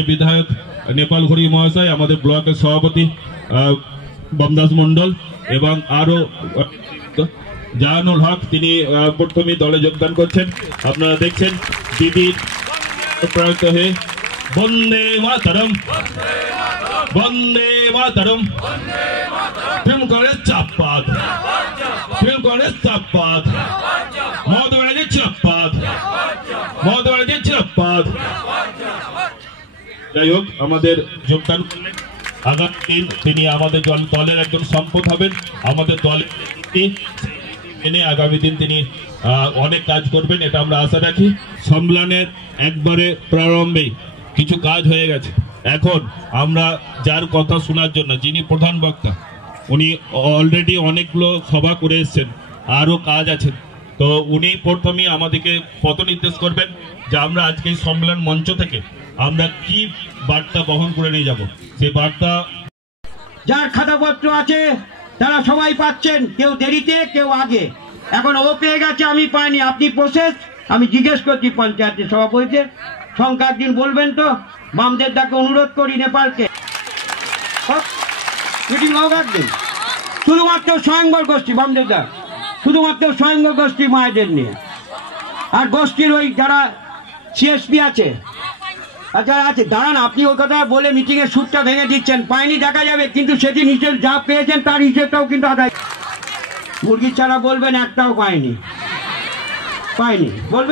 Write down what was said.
মাননীয় বিধায়ক নেপাল ঘড়ি মহাশয়, আমাদের ব্লকের সভাপতি বমদাস মন্ডল এবং আরো জাহানুল হক, তিনি প্রথমে দলে যোগদান করছেন। আপনারা দেখছেন দিদির প্রয়াত হয়ে বন্দে মাতরম বন্দে মাতরম তৃণমূল কংগ্রেস চাপাত তৃণমূল কংগ্রেস চাপাত মমতা ব্যানার্জি চাপাত মমতা ব্যানার্জি চাপাত। যাই হোক, আমাদের যোগদান করলেন। আগামী দিন তিনি আমাদের দলের একজন সম্পদ হবেন। আমাদের দলের এনে আগামী দিন তিনি অনেক কাজ করবেন, এটা আমরা আশা রাখি। সম্মেলনের একবারে প্রারম্ভে কিছু কাজ হয়ে গেছে। এখন আমরা যার কথা শোনার জন্য, যিনি প্রধান বক্তা, উনি অলরেডি অনেকগুলো সভা করে এসছেন, আরও কাজ আছে। তো উনি প্রথমেই আমাদেরকে পথ নির্দেশ করবেন যে আমরা আজকে এই সম্মেলন মঞ্চ থেকে আমরা কি বার্তা বহন করে নিয়ে যাব। সেই বার্তা যার খাতাপত্র আছে তারা সবাই পাচ্ছেন, কেউ দেরিতে কেউ আগে। এখন ও পেয়ে গেছে, আমি পাইনি। আপনি প্রসেস, আমি জিজ্ঞেস করছি পঞ্চায়েতের সভাপতিদের, সংখ্যার দিন বলবেন তো। বামদের দাকে অনুরোধ করি নেপালকে মিটিং হোক একদিন, শুধুমাত্র স্বয়ংবর গোষ্ঠী, বামদের দা শুধুমাত্র স্বয়ংবর গোষ্ঠী মায়েদের নিয়ে, আর গোষ্ঠীর ওই যারা সিএসপি আছে যারা আছে। দাঁড়ান, আপনি ওই কথা বলে মিটিং এর সুরটা ভেঙে দিচ্ছেন। পায়নি দেখা যাবে, কিন্তু সেদিন হিসেব যা পেয়েছেন তার হিসেবটাও কিন্তু আদায়। মুরগির ছাড়া বলবেন একটাও পায়নি বলবেন।